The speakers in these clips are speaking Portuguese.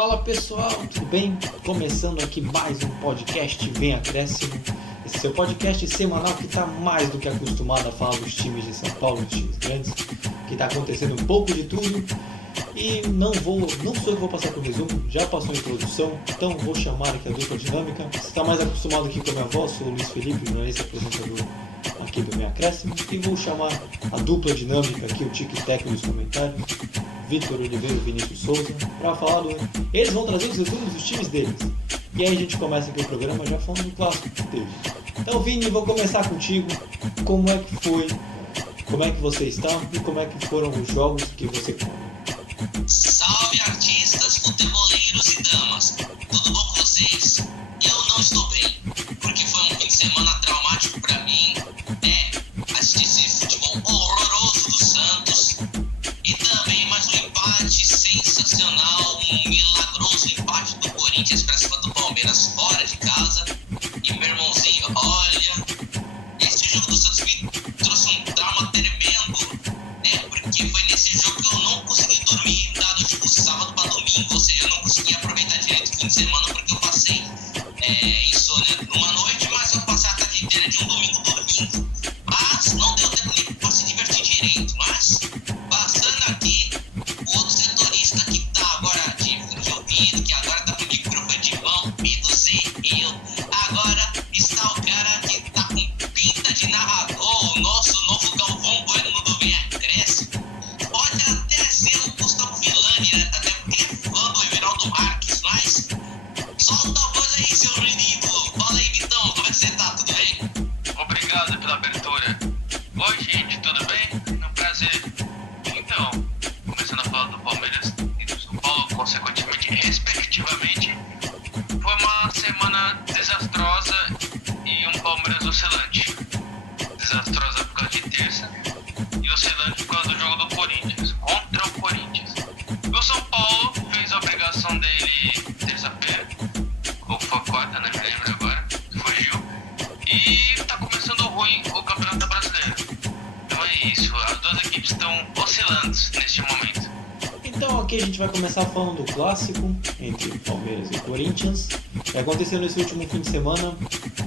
Fala pessoal, tudo bem? Começando aqui mais um podcast Vem Acréscimo. Esse seu podcast semanal que está mais do que acostumado a falar dos times de São Paulo, dos times grandes, que está acontecendo um pouco de tudo. E não sou eu que vou passar por resumo, já passou a introdução, então vou chamar aqui a dupla dinâmica. Você está mais acostumado aqui com a minha voz, sou o Luiz Felipe, jornalista apresentador aqui do Vem Acréscimo. E vou chamar a dupla dinâmica aqui, o tic-tac nos comentários. Vitor Oliveira e Vinícius Souza, para falar do... Eles vão trazer os resumos dos times deles. E aí a gente começa aqui o programa já falando do clássico deles. Então, Vini, vou começar contigo. Como é que foi? Como é que você está? E como é que foram os jogos que você come? Salve artistas, futeboleiros e damas. Tudo bom com vocês? Eu não estou bem, porque foi um fim de semana traumático para mim. Assistir esse futebol horroroso do Santos. E também mais um empate sensacional, um milagroso empate do Corinthians para cima do Palmeiras fora de casa. E meu irmãozinho, olha, esse jogo do Santos me trouxe um trauma tremendo, porque foi nesse jogo que eu não consegui dormir, dado tipo sábado para domingo, ou seja, eu não consegui aproveitar direito o fim de semana porque eu passei insônia numa noite, mas eu passei a tarde inteira de um domingo dormindo. Mas não deu tempo nem para se divertir direito, mas passando aqui, o outro setorista que tá agora de ouvido, que agora tá com o microfone de mão, P2C, eu, agora está o cara que tá com pinta de narrador, o nosso novo Galvão Bueno do Vem Acréscimo. Pode até ser o Gustavo Villani, né? Até porque é fã do Everaldo Marques, mas solta a voz aí, seu ridículo. Fala aí, Vitão, como é que você tá? Tudo bem? Obrigado pela abertura. Oi, gente, tudo bem? É um prazer. Então, começando a falar do Palmeiras e do São Paulo, consequentemente, respectivamente, foi uma semana desastrosa e um Palmeiras oscilante. Desastrosa por causa de terça e oscilante por causa do jogo do Corinthians, contra o Corinthians. E o São Paulo fez a obrigação dele terça-feira, ou foi quarta, não me lembro agora, fugiu. E tá começando ruim o Campeonato Brasileiro. Então é isso, as duas equipes estão oscilantes neste momento. Então aqui a gente vai começar falando do clássico entre Palmeiras e Corinthians, que aconteceu nesse último fim de semana,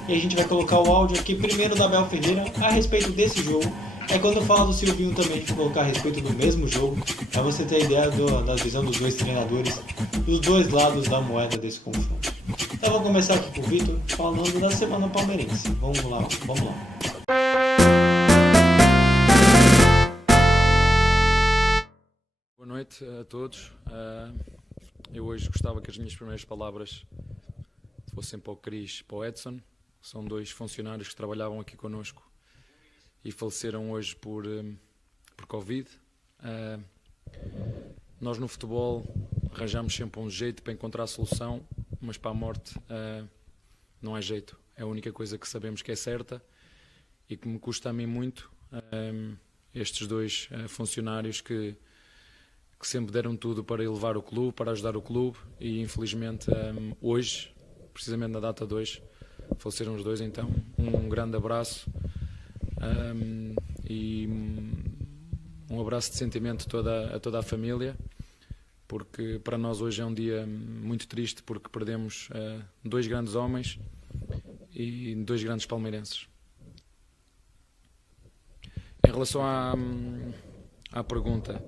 e a gente vai colocar o áudio aqui primeiro da Abel Ferreira a respeito desse jogo. É quando eu falo do Silvinho também a gente vai colocar a respeito do mesmo jogo, para você ter a ideia da visão dos dois treinadores, dos dois lados da moeda desse confronto. Então vamos começar aqui com o Vitor falando da semana palmeirense. Vamos lá. Boa noite a todos. Eu hoje gostava que as minhas primeiras palavras fossem para o Cris e para o Edson. São dois funcionários que trabalhavam aqui connosco e faleceram hoje por Covid. Nós no futebol arranjamos sempre um jeito para encontrar a solução, mas para a morte não há jeito. É a única coisa que sabemos que é certa e que me custa a mim muito. Estes dois funcionários que sempre deram tudo para elevar o clube, para ajudar o clube, e infelizmente hoje, precisamente na data 2, faleceram os dois. Então um grande abraço e um abraço de sentimento a toda a família, porque para nós hoje é um dia muito triste, porque perdemos dois grandes homens e dois grandes palmeirenses. Em relação à pergunta,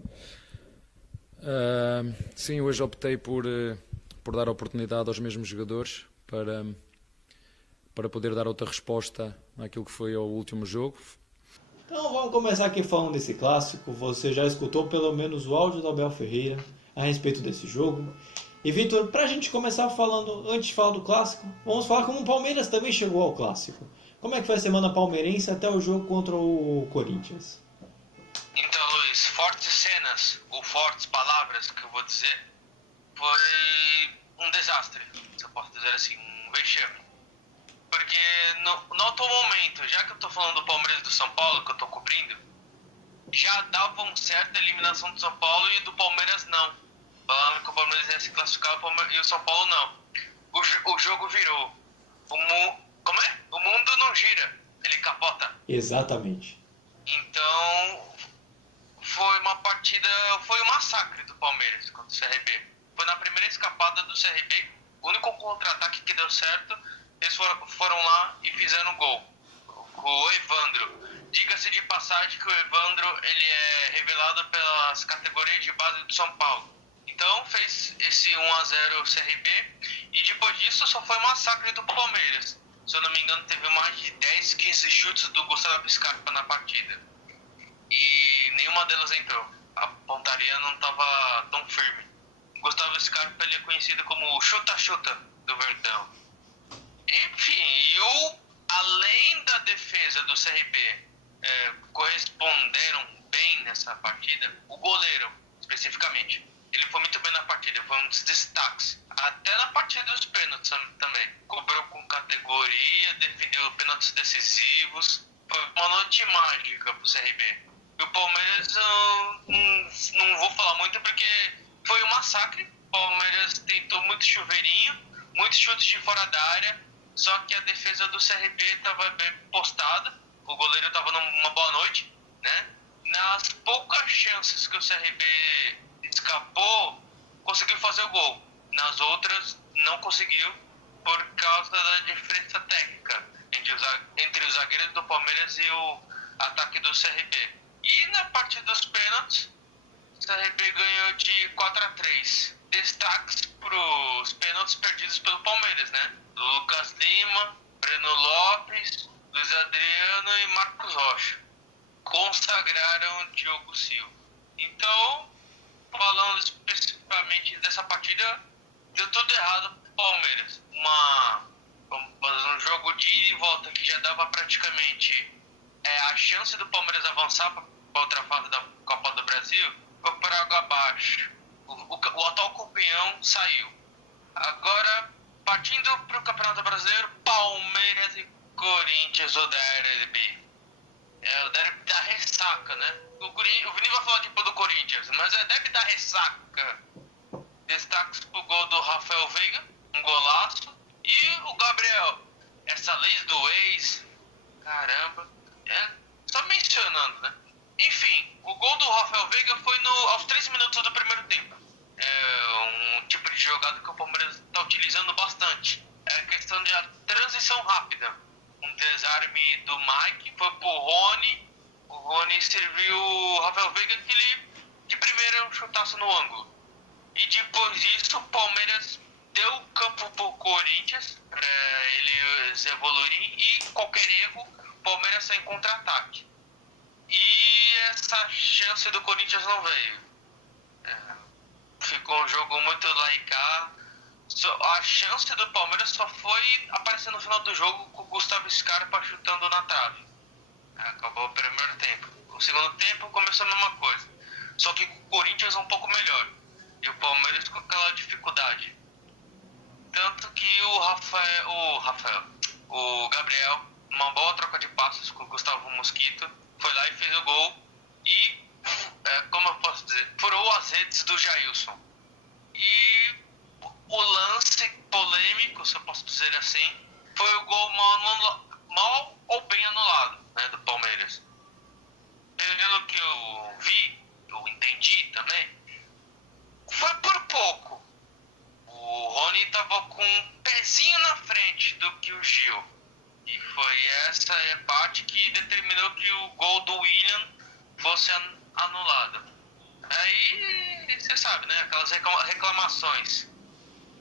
sim, hoje optei por dar a oportunidade aos mesmos jogadores para poder dar outra resposta àquilo que foi o último jogo. Então vamos começar aqui falando desse clássico. Você já escutou pelo menos o áudio da Abel Ferreira a respeito desse jogo. E Vitor, para a gente começar falando, antes de falar do clássico, vamos falar como o Palmeiras também chegou ao clássico. Como é que foi a semana palmeirense até o jogo contra o Corinthians? Então, Luiz, fortes cenas ou fortes palavras que eu vou dizer, foi um desastre, se eu posso dizer assim, um vexame. Porque no atual momento, já que eu tô falando do Palmeiras e do São Paulo, que eu tô cobrindo, já dava uma certa eliminação do São Paulo e do Palmeiras não. Falando que o Palmeiras ia se classificar e o São Paulo não. O jogo virou. Como é? O mundo não gira, ele capota. Exatamente. Então, foi uma partida, foi um massacre do Palmeiras contra o CRB. foi na primeira escapada do CRB, o único contra-ataque que deu certo, eles foram lá e fizeram gol. O Evandro. Diga-se de passagem que o Evandro ele é revelado pelas categorias de base do São Paulo. Então fez esse 1-0 CRB e depois disso só foi massacre do Palmeiras. Se eu não me engano, teve mais de 10, 15 chutes do Gustavo Scarpa na partida. E nenhuma delas entrou. A pontaria não estava tão firme. O Gustavo Scarpa ele é conhecido como o chuta-chuta do Verdão. Enfim, além da defesa do CRB corresponderam bem nessa partida, o goleiro, especificamente, ele foi muito bem na partida, foi um dos destaques. Até na partida dos pênaltis também. Cobrou com categoria, defendeu pênaltis decisivos. Foi uma noite mágica pro CRB. E o Palmeiras, não vou falar muito porque foi um massacre. O Palmeiras tentou muito chuveirinho, muitos chutes de fora da área, só que a defesa do CRB estava bem postada. O goleiro estava numa boa noite, né? Nas poucas chances que o CRB escapou, conseguiu fazer o gol. Nas outras, não conseguiu por causa da diferença técnica entre os zagueiros do Palmeiras e o ataque do CRB. E na parte dos pênaltis, o CRB ganhou de 4-3. Destaques para os pênaltis perdidos pelo Palmeiras, né? Lucas Lima, Breno Lopes, Luiz Adriano e Marcos Rocha consagraram Diogo Silva. Então, falando especificamente dessa partida, deu tudo errado pro Palmeiras. Um jogo de ida e volta que já dava praticamente a chance do Palmeiras avançar para outra fase da Copa do Brasil, foi por água abaixo. O atual campeão saiu. Agora, partindo para o Campeonato Brasileiro, Palmeiras e Corinthians, o derby. O derby da ressaca, né? O Vini vai falar tipo do Corinthians, mas é derby da ressaca. Destaques pro gol do Rafael Veiga, um golaço. E o Gabriel, essa lei do ex, caramba, só mencionando, né? Enfim, o gol do Rafael Veiga foi aos 3 minutos do primeiro tempo. É um tipo de jogada que o Palmeiras está utilizando bastante. É a questão de a transição rápida. Um desarme do Mike, foi pro Rony. O Rony serviu o Rafael Veiga que ele, de primeira, um chutaço no ângulo. E depois disso, o Palmeiras deu o campo pro Corinthians, para eles evoluírem. E qualquer erro, o Palmeiras sai em contra-ataque. E essa chance do Corinthians não veio. Ficou um jogo muito laicar. A chance do Palmeiras só foi aparecer no final do jogo com o Gustavo Scarpa chutando na trave. Acabou o primeiro tempo. O segundo tempo começou a mesma coisa. Só que o Corinthians um pouco melhor. E o Palmeiras com aquela dificuldade. Tanto que o Gabriel, numa boa troca de passos com o Gustavo Mosquito, foi lá e fez o gol. E, como eu posso dizer, furou as redes do Jailson. E o lance polêmico, se eu posso dizer assim, foi o gol mal ou bem anulado, né, do Palmeiras. Pelo que eu vi, eu entendi também, foi por pouco. O Rony estava com um pezinho na frente do que o Gil. E foi essa a parte que determinou que o gol do William fosse anulado. Aí, você sabe, né, aquelas reclamações.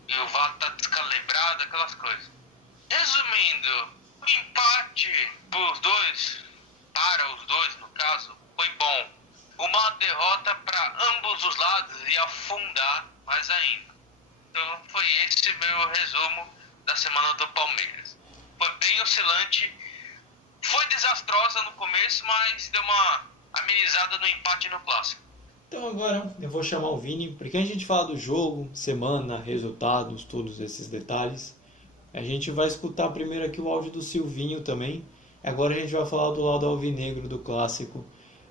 E o VAR tá descalibrado, aquelas coisas. Resumindo, o empate para os dois no caso, foi bom. Uma derrota para ambos os lados ia afundar mais ainda. Então foi esse meu resumo da semana do Palmeiras. Foi bem oscilante, foi desastrosa no começo, mas deu uma amenizada no empate no clássico. Então agora eu vou chamar o Vini, porque a gente fala do jogo, semana, resultados, todos esses detalhes. A gente vai escutar primeiro aqui o áudio do Silvinho também. Agora a gente vai falar do lado alvinegro do clássico,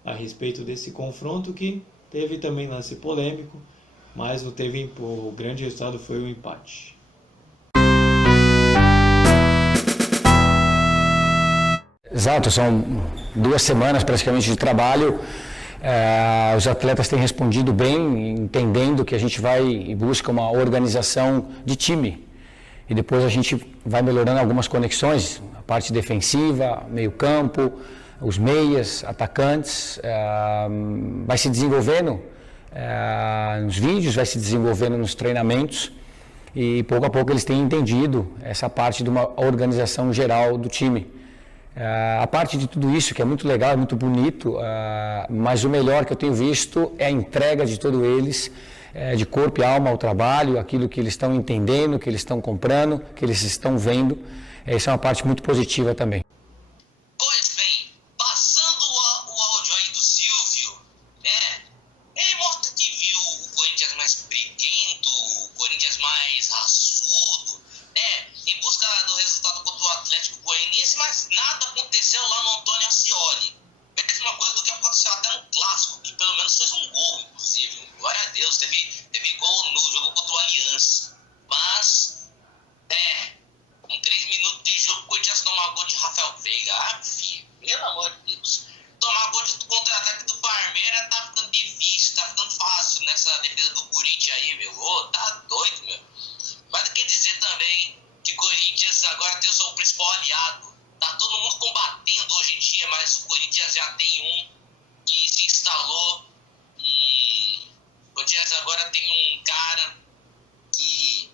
a respeito desse confronto que teve também lance polêmico, mas o grande resultado foi o empate. Exato, são 2 semanas praticamente de trabalho. Os atletas têm respondido bem, entendendo que a gente vai e busca uma organização de time. E depois a gente vai melhorando algumas conexões, a parte defensiva, meio campo, os meias, atacantes, vai se desenvolvendo nos vídeos, vai se desenvolvendo nos treinamentos e pouco a pouco eles têm entendido essa parte de uma organização geral do time. A parte de tudo isso, que é muito legal, é muito bonito, mas o melhor que eu tenho visto é a entrega de todos eles, de corpo e alma ao trabalho, aquilo que eles estão entendendo, que eles estão comprando, que eles estão vendo. Essa é uma parte muito positiva também. Pois bem, passando o áudio aí do Silvio, né? Ele mostra que viu o Corinthians mais briguento, o Corinthians mais raçudo, né? Em busca do resultado contra o Atlético Goianiense, mas nada aconteceu lá no Antônio Ascioli. Mesma coisa do que aconteceu até no Clássico, que pelo menos fez um gol, inclusive. Glória a Deus, teve gol no jogo contra o Aliança. Mas, com 3 minutos de jogo, o Corinthians tomar gol de Rafael Veiga. Filho, pelo amor de Deus. Tomar gol de contra-ataque do Palmeiras tá ficando difícil, tá ficando fácil nessa defesa do Corinthians aí, meu. Tá doido, meu. Mas quer dizer também que o Corinthians agora tem o seu principal aliado. Tá todo mundo combatendo hoje em dia, mas o Corinthians já tem um que se instalou. O Corinthians agora tem um cara que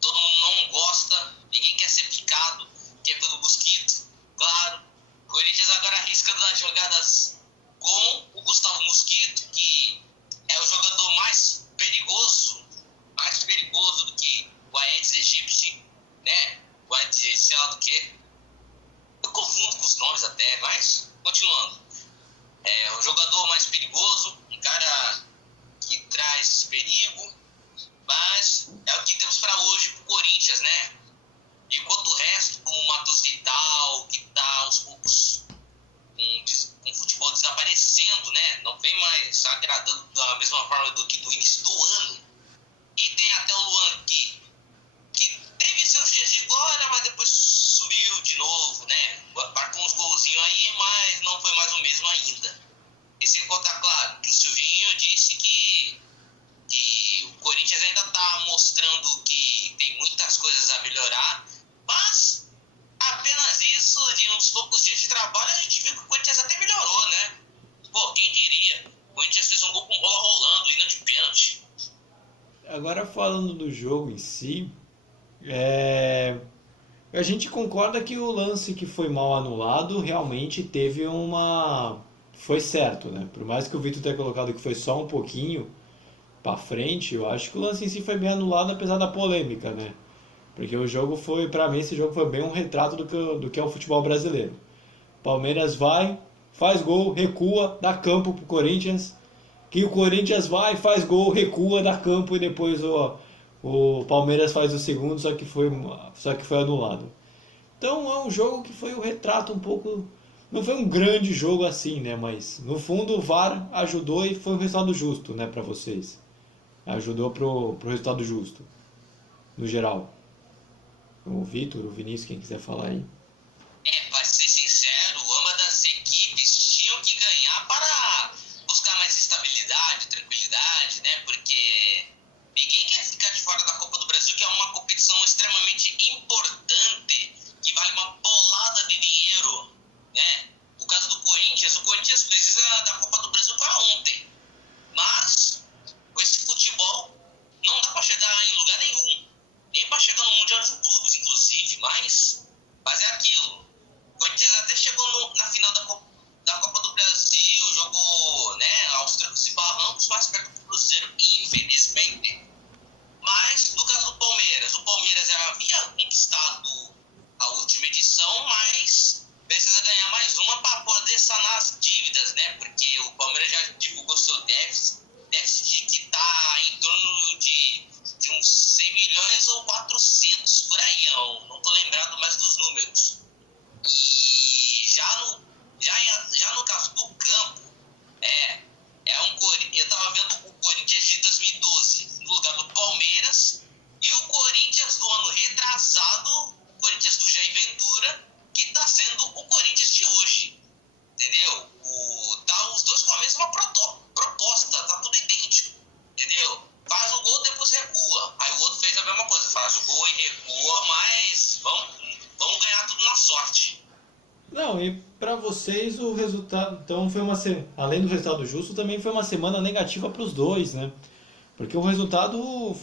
todo mundo não gosta, ninguém quer ser picado, que é pelo Mosquito, claro. O Corinthians agora arriscando as jogadas com o Gustavo Mosquito, que é o jogador mais perigoso do que o Aedes aegypti, né? O Aedes, sei lá do que. Eu confundo com os nomes até, mas continuando. É o jogador mais perigoso, um cara que traz perigo, mas é o que temos para hoje pro Corinthians, né? Enquanto o resto, como o Matheus Vital, que tá aos poucos com o futebol desaparecendo, né? Não vem mais agradando da mesma forma do que do início do ano. E tem até o Luan que teve seus dias de glória, mas depois subiu de novo, né? Marcou uns golzinhos aí, mas não foi mais o mesmo ainda. E sem contar, claro, que o Silvinho disse que o Corinthians ainda tá mostrando que tem muitas coisas a melhorar, mas apenas isso, de uns poucos dias de trabalho, a gente viu que o Corinthians até melhorou, né? Pô, quem diria? O Corinthians fez um gol com bola rolando, ainda de pênalti. Agora falando do jogo em si, a gente concorda que o lance que foi mal anulado realmente teve foi certo, né? Por mais que o Vitor tenha colocado que foi só um pouquinho pra frente, eu acho que o lance em si foi bem anulado, apesar da polêmica, né? Porque o jogo foi, pra mim, esse jogo foi bem um retrato do que é o futebol brasileiro. Palmeiras vai, faz gol, recua, dá campo pro Corinthians. Que o Corinthians vai, faz gol, recua, dá campo e depois o Palmeiras faz o segundo, só que foi anulado. Então é um jogo que foi um retrato um pouco... Não foi um grande jogo assim, né? Mas no fundo o VAR ajudou e foi um resultado justo, né, pra vocês. Ajudou pro resultado justo, no geral. O Vitor, o Vinícius, quem quiser falar aí. Pra ser sincero, ambas das equipes tinham que ganhar para buscar mais estabilidade, tranquilidade, né? Porque ninguém quer ficar de fora da Copa do Brasil, que é uma competição extremamente importante, que vale uma bolada de dinheiro, né? No caso do Corinthians, o Corinthians precisa da Copa do Brasil para ontem. Mas, com esse futebol, não dá para chegar em lugar nenhum. Nem para chegar no Mundial de Clubes, inclusive. Mas é aquilo. O Corinthians até chegou na final da Copa do Brasil, jogou, né, aos trancos e barrancos, mais perto do Cruzeiro, infelizmente. Mas, no caso do Palmeiras, o Palmeiras já havia conquistado a última edição, mas precisa ganhar mais uma para poder sanar as dívidas, né? Porque o Palmeiras já divulgou seu déficit que está em torno de uns 100 milhões ou 400 por aí, eu não estou lembrado mais dos números. E já no caso do campo, eu estava vendo o Corinthians de 2012 no lugar do Palmeiras e o Corinthians do ano retrasado, o Corinthians do Jair Ventura, que está sendo o Corinthians de hoje, entendeu? Os dois com a mesma E para vocês o resultado, então foi além do resultado justo, também foi uma semana negativa para os dois, né? Porque o resultado,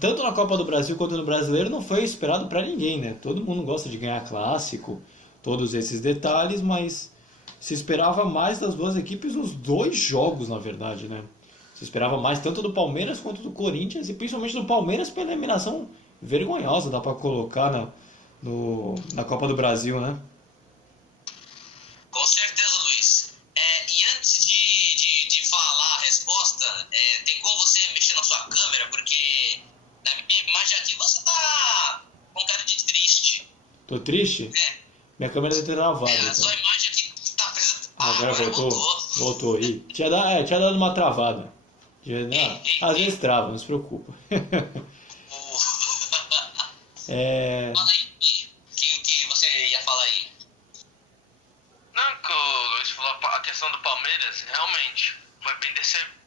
tanto na Copa do Brasil quanto no Brasileiro, não foi esperado para ninguém, né? Todo mundo gosta de ganhar clássico, todos esses detalhes, mas se esperava mais das duas equipes nos dois jogos, na verdade, né? Se esperava mais tanto do Palmeiras quanto do Corinthians, e principalmente do Palmeiras pela eliminação vergonhosa, dá para colocar na Copa do Brasil, né? Com certeza, Luiz. E antes de falar a resposta, tem como você mexer na sua câmera, porque na minha imagem aqui você tá com cara de triste. Tô triste? Minha câmera tá travada. A Então. sua imagem aqui tá presa. Agora voltou aí. Tinha dado uma travada. Às vezes trava, não se preocupa. Fala aí, o que você ia falar aí? Não, que o Luiz falou, a questão do Palmeiras realmente foi bem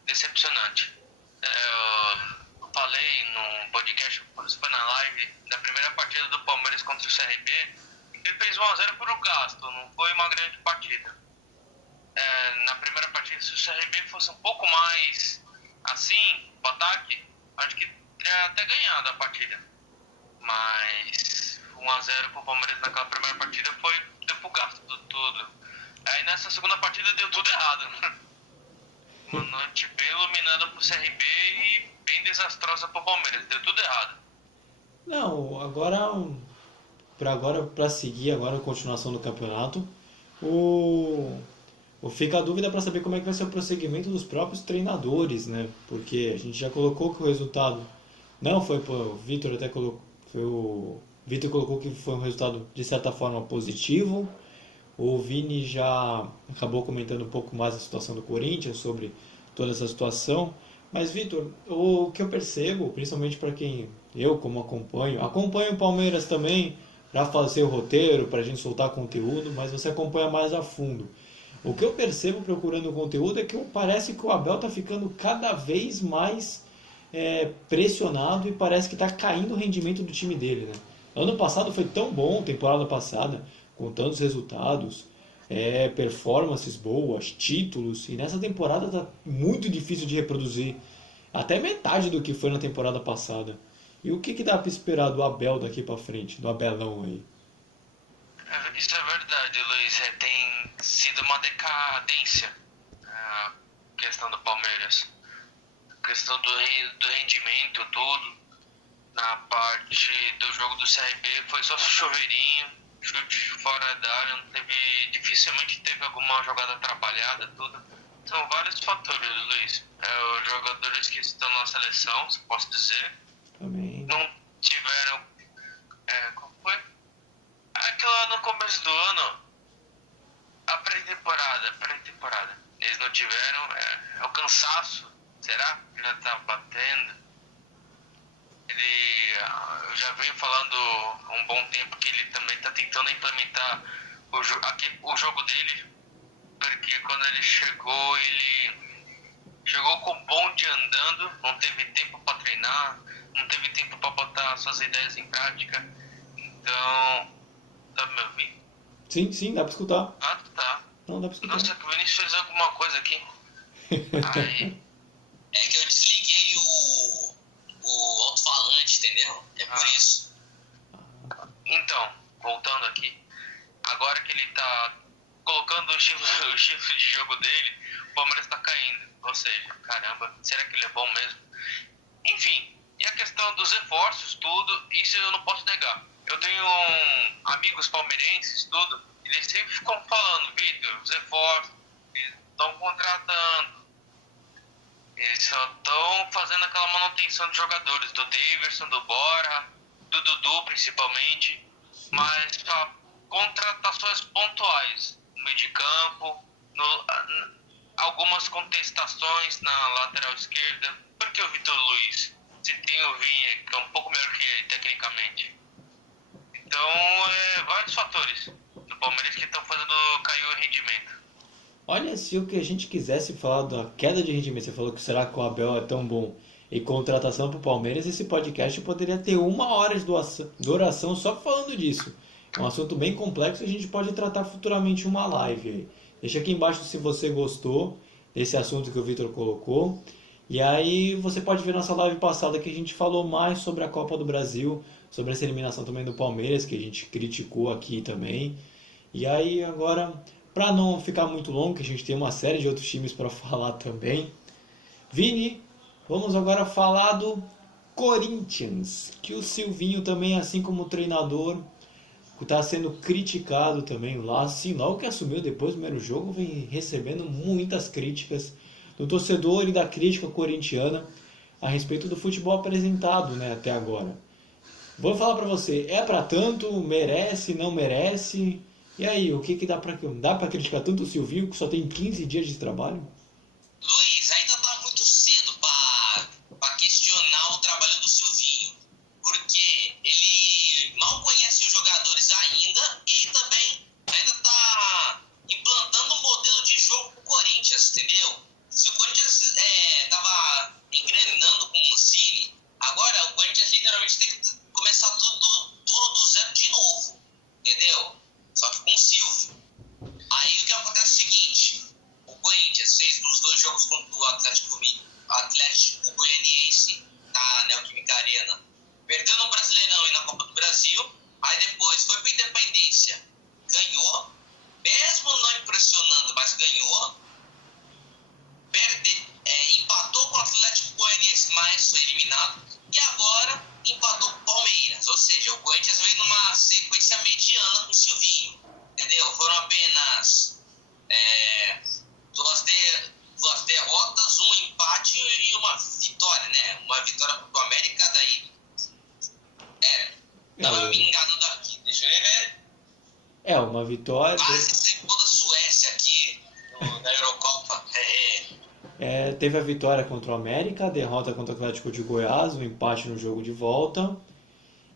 decepcionante. Eu falei num podcast, foi na live, da primeira partida do Palmeiras contra o CRB, ele fez 1-0 por gasto, não foi uma grande partida. Na primeira partida, se o CRB fosse um pouco mais assim, o ataque, acho que teria até ganhado a partida. Mas 1-0 pro Palmeiras naquela primeira partida deu pro gasto tudo. Aí nessa segunda partida deu tudo errado, né? Uma noite bem iluminada pro CRB e bem desastrosa pro Palmeiras, deu tudo errado. Não, para seguir agora a continuação do campeonato, fica a dúvida para saber como é que vai ser o prosseguimento dos próprios treinadores, né? Porque a gente já colocou que o resultado não foi, o Vitor até colocou, o Vitor colocou que foi um resultado de certa forma positivo. O Vini já acabou comentando um pouco mais a situação do Corinthians, sobre toda essa situação. Mas, Vitor, o que eu percebo, principalmente para quem eu como acompanho o Palmeiras também para fazer o roteiro, para a gente soltar conteúdo, mas você acompanha mais a fundo. O que eu percebo procurando conteúdo é que parece que o Abel está ficando cada vez mais pressionado e parece que está caindo o rendimento do time dele, né? Ano passado foi tão bom, temporada passada, com tantos resultados, performances boas, títulos, e nessa temporada está muito difícil de reproduzir até metade do que foi na temporada passada. E o que dá para esperar do Abel daqui para frente, do Abelão aí? Isso é verdade, Luiz. Tem sido uma decadência a questão do Palmeiras. A questão do rendimento, tudo. Na parte do jogo do CRB foi só choveirinho, chute fora da área, dificilmente teve alguma jogada atrapalhada, tudo. São vários fatores, Luiz. Os jogadores que estão na seleção, se posso dizer, Também. não tiveram. Como foi? Aquilo lá no começo do ano, a pré-temporada. Eles não tiveram. É o cansaço, será? Já tá batendo. Eu já venho falando há um bom tempo que ele também está tentando implementar o jogo dele, porque quando ele chegou com o bonde andando, não teve tempo para treinar, não teve tempo para botar suas ideias em prática. Então, tá me ouvindo? Sim, dá para escutar. Ah, tá. Não, dá para escutar. Nossa, que o Vinícius fez alguma coisa aqui. Aí, É que eu desliguei o alto-falante, entendeu? É por isso. então, voltando aqui, agora que ele tá colocando o chifre de jogo dele, o Palmeiras tá caindo. Ou seja, caramba, será que ele é bom mesmo? Enfim, e a questão dos reforços, tudo, isso eu não posso negar. Eu tenho amigos palmeirenses, tudo, eles sempre ficam falando, Vitor, os reforços, eles estão contratando. Eles só estão fazendo aquela manutenção de jogadores, do Daverson, do Bora, do Dudu principalmente, mas só contratações pontuais no meio de campo, algumas contestações na lateral esquerda. Porque o Vitor Luiz, se tem o Vinha, que é um pouco melhor que ele tecnicamente. Então, vários fatores do Palmeiras que estão fazendo cair o rendimento. Olha, se o que a gente quisesse falar da queda de rendimento, você falou que será que o Abel é tão bom, e contratação para o Palmeiras, esse podcast poderia ter 1 hora de duração só falando disso. É um assunto bem complexo e a gente pode tratar futuramente uma live aí. Deixa aqui embaixo se você gostou desse assunto que o Vitor colocou. E aí você pode ver nossa live passada que a gente falou mais sobre a Copa do Brasil, sobre essa eliminação também do Palmeiras, que a gente criticou aqui também. E aí agora, para não ficar muito longo, que a gente tem uma série de outros times para falar também. Vini, vamos agora falar do Corinthians, que o Silvinho também, assim como treinador, está sendo criticado também lá. Assim, logo que assumiu depois do primeiro jogo, vem recebendo muitas críticas do torcedor e da crítica corintiana a respeito do futebol apresentado, né, até agora. Vou falar pra você, é pra tanto? Merece? Não merece? E aí, o que dá pra criticar tanto o Silvinho, que só tem 15 dias de trabalho? Luiz, ainda tá muito cedo pra questionar o trabalho do Silvinho, porque ele mal conhece os jogadores ainda e também ainda tá implantando um modelo de jogo pro Corinthians, entendeu? Se o Corinthians tava engrenando com o Mancini, agora o Corinthians literalmente tem que começar tudo do zero de novo, entendeu? Só que com o Silvio. Aí o que acontece é o seguinte, o Corinthians fez os 2 jogos contra o Atlético Goianiense na Neoquímica Arena, perdeu no Brasileirão e na Copa do Brasil, aí depois foi para Independência, ganhou, mesmo não impressionando, mas ganhou, empatou com o Atlético Goianiense, mas foi eliminado, e agora empatou com o Palmeiras, ou seja, o Corinthians veio numa sequência mediana com o Silvinho, entendeu? Foram apenas duas derrotas, um empate e uma vitória, né? Uma vitória contra o América, daí tava me enganando aqui, deixa eu ver. Uma vitória. Quase secou da Suécia aqui na Eurocopa. Teve a vitória contra o América, a derrota contra o Atlético de Goiás, um empate no jogo de volta.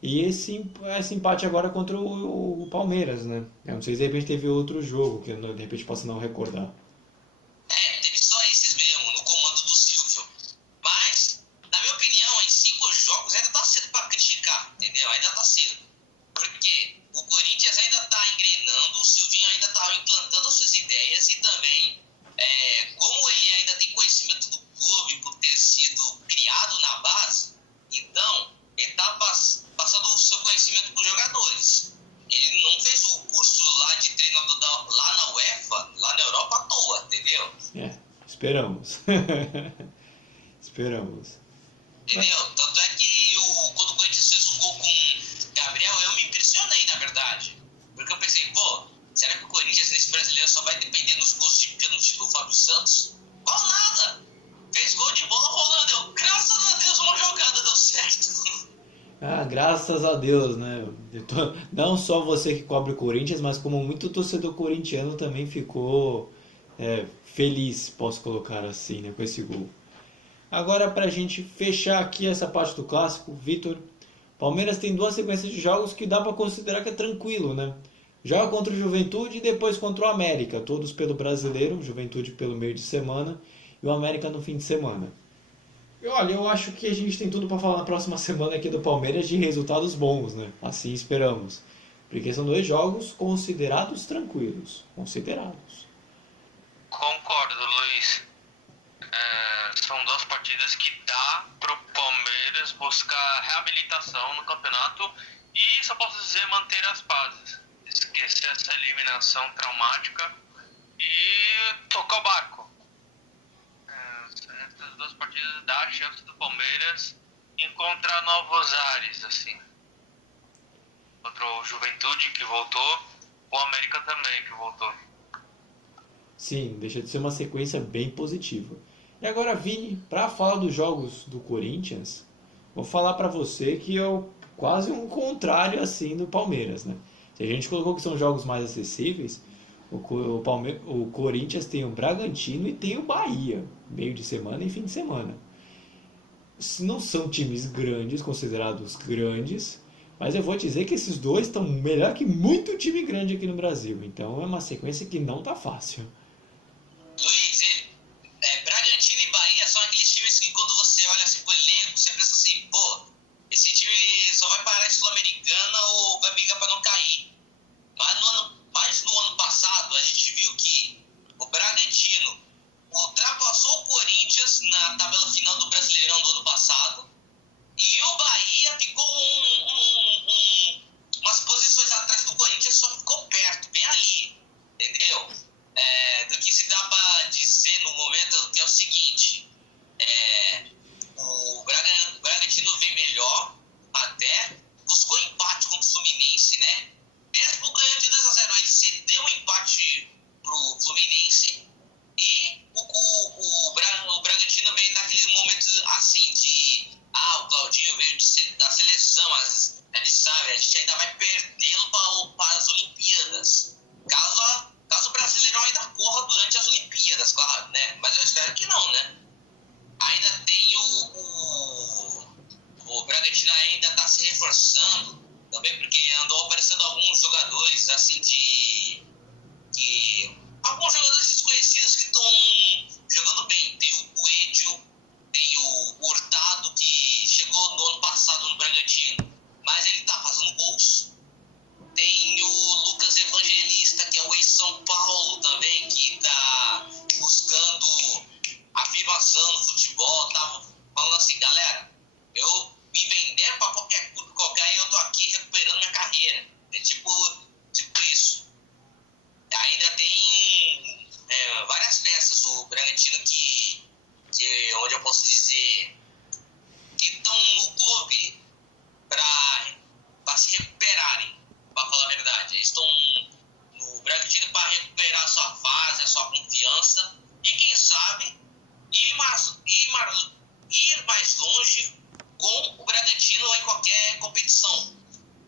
E esse empate agora contra o Palmeiras, né? Eu não sei se de repente teve outro jogo, que eu, de repente posso não recordar. Teve só esses mesmo, no comando do Silvio. Mas, na minha opinião, em 5 jogos ainda tá cedo pra criticar, entendeu? Ainda tá cedo. Porque o Corinthians ainda tá engrenando, o Silvinho ainda tá implantando as suas ideias e também, como ele ainda tem conhecimento do clube por ter sido criado na base, então ele tá passando o seu conhecimento para os jogadores. Ele não fez o curso lá de treinador lá na UEFA, lá na Europa à toa, entendeu? Esperamos. Esperamos. Entendeu? Tanto é que quando o Corinthians fez um gol com Gabriel, eu me impressionei, na verdade. Porque eu pensei, será que o Corinthians nesse brasileiro só vai depender dos gols de pênalti do Fábio Santos? Qual nada! Fez gol de bola rolando, graças a Deus uma jogada deu certo. Graças a Deus, né? Não só você que cobre o Corinthians, mas como muito torcedor corintiano também ficou feliz, posso colocar assim, né, com esse gol. Agora, pra gente fechar aqui essa parte do clássico, Vitor, Palmeiras tem 2 sequências de jogos que dá pra considerar que é tranquilo, né? Joga contra o Juventude e depois contra o América, todos pelo Brasileiro, Juventude pelo meio de semana e o América no fim de semana. E olha, eu acho que a gente tem tudo para falar na próxima semana aqui do Palmeiras de resultados bons, né? Assim esperamos. Porque são 2 jogos considerados tranquilos. Considerados. Concordo, Luiz. São 2 partidas que dá pro Palmeiras buscar reabilitação no campeonato e, só posso dizer, manter as pazes. Esquecer essa eliminação traumática e tocar o barco. Essas 2 partidas dá a chance do Palmeiras encontrar novos ares, assim. Contra o Juventude, que voltou, o América também, que voltou. Sim, deixa de ser uma sequência bem positiva. E agora, Vini, para falar dos jogos do Corinthians, vou falar para você que é quase um contrário assim do Palmeiras, né? Se a gente colocou que são jogos mais acessíveis, o Corinthians tem o Bragantino e tem o Bahia, meio de semana e fim de semana. Não são times grandes, considerados grandes, mas eu vou dizer que esses 2 estão melhor que muito time grande aqui no Brasil. Então é uma sequência que não tá fácil. Luiz, Bragantino e Bahia são aqueles times que quando você olha assim pro elenco, você pensa assim, esse time só vai parar em Sul-Americana ou vai brigar pra não cair. do que se dá para dizer no momento, que é o seguinte, o Bragantino vem melhor, até buscou empate contra o Fluminense, né? Mesmo ganhando de 2-0, ele cedeu um empate pro Fluminense e o Bragantino veio naquele momento assim de o Claudinho veio da seleção, mas a gente sabe, a gente ainda vai perdê-lo para as Olimpíadas. Caso o Brasileirão ainda corra durante as Olimpíadas, claro, né? Mas eu espero que não, né? Ainda tem o Bragantino ainda está se reforçando, também porque andou aparecendo alguns jogadores assim alguns jogadores desconhecidos que estão jogando bem. Tem o Coelho, tem o Hurtado, que chegou no ano passado no Bragantino, mas ele está fazendo gols. Tem o Lucas Evangelista, que é o ex-São Paulo também, que está buscando afirmação no futebol. Tá falando assim, galera, eu me vender para qualquer clube qualquer, eu tô aqui recuperando minha carreira. É tipo isso. Ainda tem várias peças, o Bragantino que onde eu posso dizer que estão no clube para se recuperarem, para falar a verdade. Eles estão no Bragantino para recuperar a sua fase, a sua confiança e quem sabe ir mais longe com o Bragantino em qualquer competição,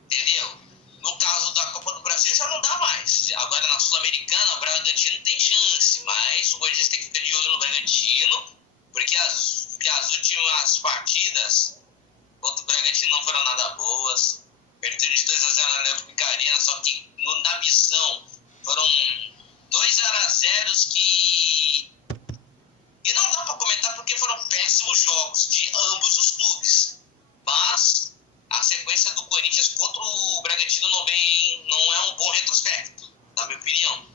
entendeu? No caso da Copa do Brasil já não dá mais. Agora na Sul-Americana o Bragantino tem chance, mas o Corinthians tem que ficar de olho no Bragantino, porque as últimas partidas contra o Bragantino não foram nada boas. Perdeu de 2-0 na Neoquímica Arena, só que na missão foram 2-0 que não dá para comentar porque foram péssimos jogos de ambos os clubes. Mas a sequência do Corinthians contra o Bragantino não é um bom retrospecto, na minha opinião.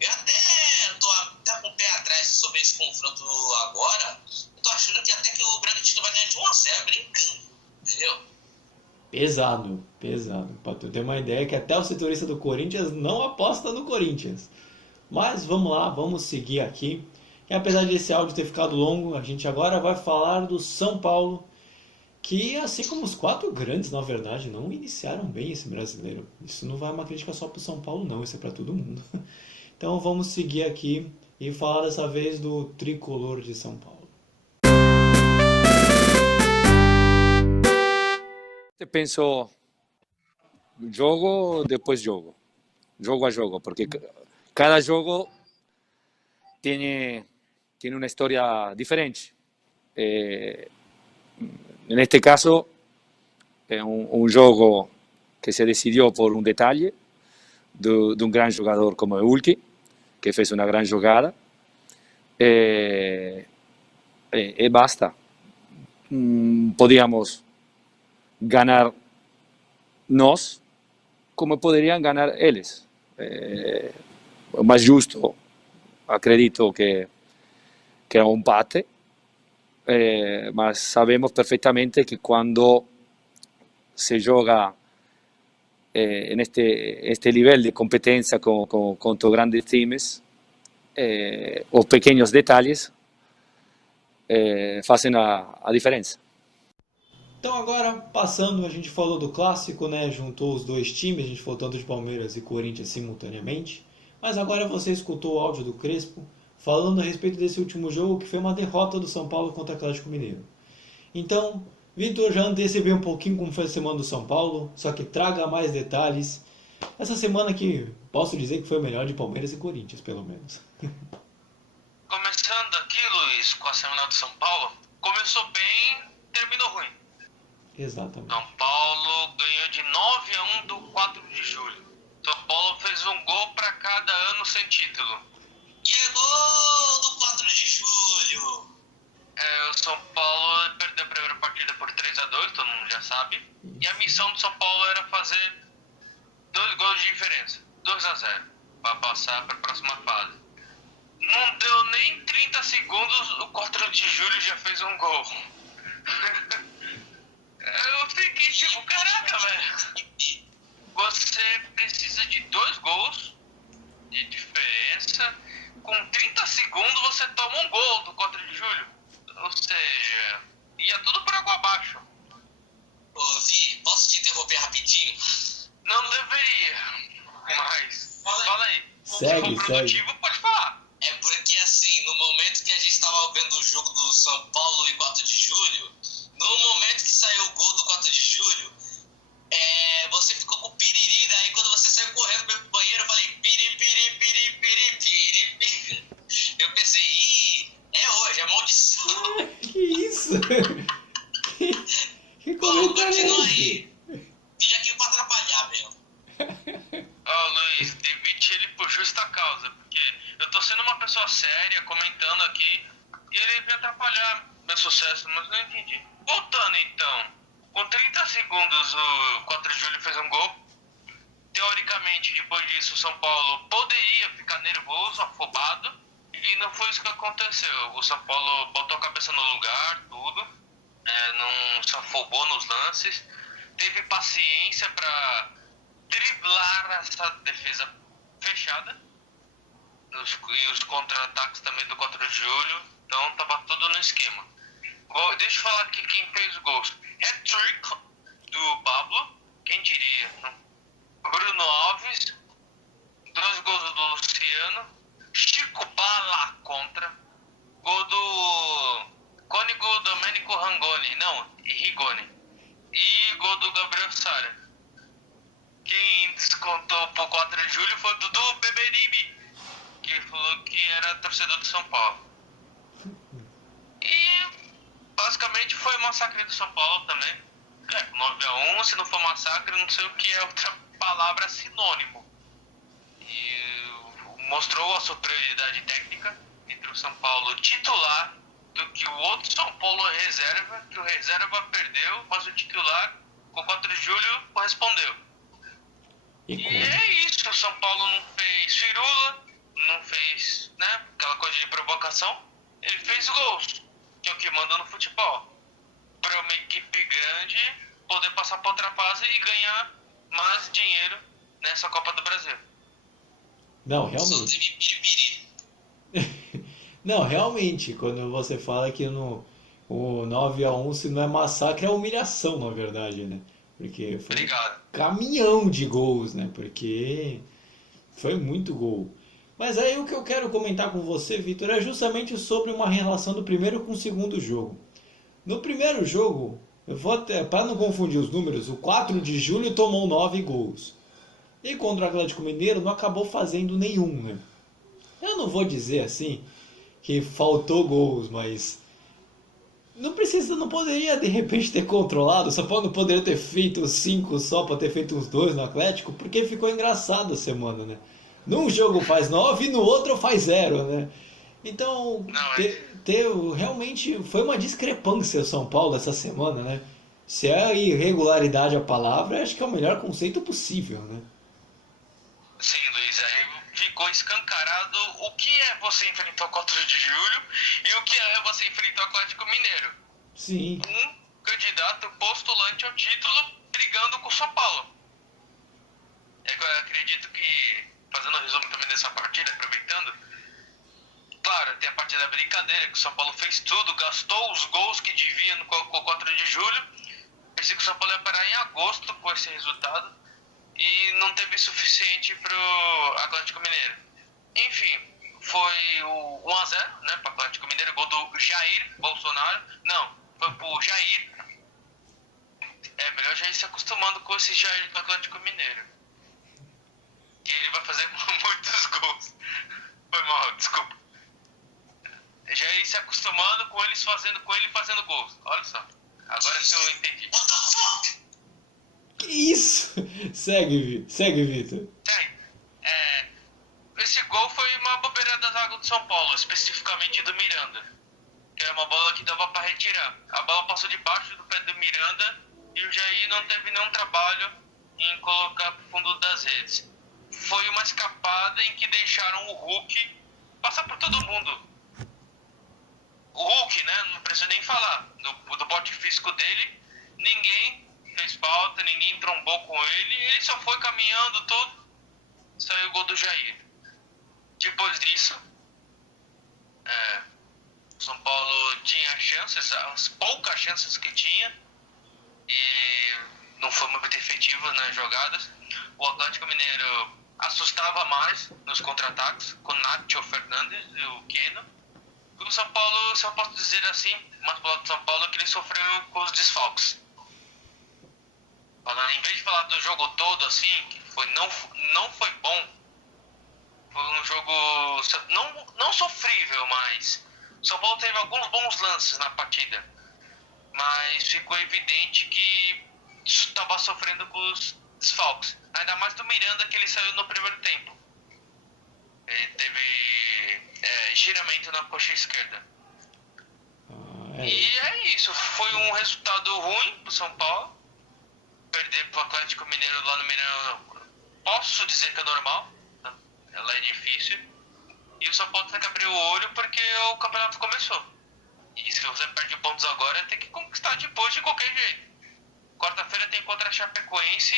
Eu tô até com o pé atrás sobre esse confronto agora. Eu tô achando que até que o Bragantino vai ganhar de 1-0, brincando, entendeu? Pesado. Pra tu ter uma ideia que até o setorista do Corinthians não aposta no Corinthians. Mas vamos lá, vamos seguir aqui. E apesar desse áudio ter ficado longo, a gente agora vai falar do São Paulo, que assim como os 4 grandes, na verdade, não iniciaram bem esse brasileiro. Isso não vai uma crítica só pro São Paulo, não, isso é para todo mundo. Então vamos seguir aqui e falar dessa vez do tricolor de São Paulo. Eu penso jogo depois jogo a jogo, porque cada jogo tem uma história diferente. Neste caso, é um jogo que se decidiu por um detalhe de um grande jogador como o Hulk, que fez uma grande jogada, e basta. Podíamos ganhar nós, como poderiam ganhar eles. O mais justo, acredito que é um empate, mas sabemos perfeitamente que quando se joga neste nível de competência contra grandes times, os pequenos detalhes fazem a diferença. Então agora, passando, a gente falou do clássico, né? Juntou os dois times, a gente falou tanto de Palmeiras e Corinthians simultaneamente. Mas agora você escutou o áudio do Crespo falando a respeito desse último jogo, que foi uma derrota do São Paulo contra o Atlético Mineiro. Então, Vitor, já antecipei um pouquinho como foi a semana do São Paulo, só que traga mais detalhes. Essa semana que posso dizer que foi melhor de Palmeiras e Corinthians, pelo menos. Começando aqui, Luiz, com a semana do São Paulo, começou bem, terminou ruim. Exatamente. São Paulo ganhou de 9-1 do 4 de julho. São Paulo fez um gol para cada ano sem título. Chegou no 4 de julho. O São Paulo perdeu a primeira partida por 3-2, todo mundo já sabe. E a missão do São Paulo era fazer 2 gols de diferença, 2-0, para passar para a próxima fase. Não deu nem 30 segundos, o 4 de julho já fez um gol. Eu fiquei tipo, caraca, velho. Você precisa de 2 gols de diferença com 30 segundos você toma um gol do 4 de julho. Ou seja, ia tudo por água abaixo. Ô, Vi, posso te interromper rapidinho? Não deveria, mas fala aí. Se Segue, for produtivo, pode falar. É porque, assim, no momento que a gente estava vendo o jogo do São Paulo e 4 de julho, no momento que saiu o gol do 4 de julho, você ficou com piriri, daí quando você saiu correndo pro banheiro, eu falei piri, piri, piri, piri, piri, piri. Eu pensei, é hoje, é maldição. Que isso? Que Bom, comentário é continua esse? aí. Vim aqui pra atrapalhar mesmo. Ó, Luiz, demite ele por justa causa, porque eu tô sendo uma pessoa séria, comentando aqui, e ele veio atrapalhar meu sucesso, mas não entendi. Voltando então, com 30 segundos o 4 de julho fez um gol. Teoricamente, depois disso, o São Paulo poderia ficar nervoso, afobado, e não foi isso que aconteceu. O São Paulo botou a cabeça no lugar, tudo, não se afobou nos lances, teve paciência para driblar essa defesa fechada e os contra-ataques também do 4 de julho, então tava tudo no esquema. Deixa eu falar aqui quem fez os gols. Hat-trick do Pablo, quem diria, né? Bruno Alves, 2 gols do Luciano, Chico Bala contra, gol do Cônigo Domenico Rigoni, e gol do Gabriel Sara. Quem descontou pro 4 de julho foi o Dudu Beberibe, que falou que era torcedor do São Paulo. E basicamente foi massacre do São Paulo também. 9-1, se não for massacre, não sei o que é outra palavra sinônimo. E mostrou a superioridade técnica entre o São Paulo titular do que o outro São Paulo reserva, que o reserva perdeu, mas o titular, com 4 de julho, correspondeu. E é isso, o São Paulo não fez firula, não fez, aquela coisa de provocação, ele fez gols, que é o que manda no futebol. Para uma equipe grande poder passar para outra fase e ganhar mais dinheiro nessa Copa do Brasil. Não, Só realmente. teve piripiri. Não, realmente, quando você fala que o 9-1, se não é massacre, é humilhação, na verdade, né? Porque foi Obrigado. um caminhão de gols, né? Porque foi muito gol. Mas aí o que eu quero comentar com você, Vitor, é justamente sobre uma relação do primeiro com o segundo jogo. No primeiro jogo, eu vou até, para não confundir os números, o 4 de julho tomou 9 gols. E contra o Atlético Mineiro não acabou fazendo nenhum, né? Eu não vou dizer assim que faltou gols, mas não poderia de repente ter controlado, o São Paulo não poderia ter feito 5 só para ter feito uns 2 no Atlético, porque ficou engraçado a semana, né? Num jogo faz 9 e no outro faz 0, né? Então, realmente foi uma discrepância o São Paulo essa semana, né? Se é irregularidade a palavra, acho que é o melhor conceito possível, né? Sim, Luiz, aí ficou escancarado o que é você enfrentar o 4 de julho e o que é você enfrentar o Atlético Mineiro. Sim. Um candidato postulante ao título brigando com o São Paulo. Eu acredito que, fazendo um resumo também dessa partida, aproveitando, claro, tem a parte da brincadeira, que o São Paulo fez tudo, gastou os gols que devia no 4 de julho. Pensei que o São Paulo ia parar em agosto com esse resultado e não teve suficiente pro Atlético Mineiro. Enfim, foi o 1-0, né, pro Atlético Mineiro, gol do Jair Bolsonaro. Não, foi pro Jair. É melhor já ir se acostumando com esse Jair do Atlético Mineiro, que ele vai fazer muitos gols. Foi mal, desculpa. Já ir se acostumando com ele fazendo gols. Olha só. Agora que eu entendi. What the fuck? Que isso? Segue, Vitor. Esse gol foi uma bobeira da zaga do São Paulo, especificamente do Miranda. Que era uma bola que dava para retirar. A bola passou debaixo do pé do Miranda e o Jair não teve nenhum trabalho em colocar pro fundo das redes. Foi uma escapada em que deixaram o Hulk passar por todo mundo. O Hulk, né? Não preciso nem falar. Do porte físico dele, ninguém fez falta, ninguém trombou com ele só foi caminhando tudo. Saiu o gol do Jair. Depois disso, chances, as poucas chances que tinha, e não foi muito efetivo nas jogadas. O Atlético Mineiro assustava mais nos contra-ataques, com o Nacho Fernandes e o Keno. O São Paulo, se eu posso dizer assim, mas pro lado do São Paulo, é que ele sofreu com os desfalques. Em vez de falar do jogo todo, assim, que não foi bom, foi um jogo não sofrível, mas o São Paulo teve alguns bons lances na partida. Mas ficou evidente que estava sofrendo com os desfalques. Ainda mais do Miranda, que ele saiu no primeiro tempo. Ele teve giramento na coxa esquerda. E é isso. Foi um resultado ruim pro São Paulo. Perder pro Atlético Mineiro lá no Mineirão, posso dizer que é normal. Ela é difícil. E o São Paulo tem que abrir o olho porque o campeonato começou. E se você perde pontos agora, tem que conquistar depois de qualquer jeito. Quarta-feira tem contra a Chapecoense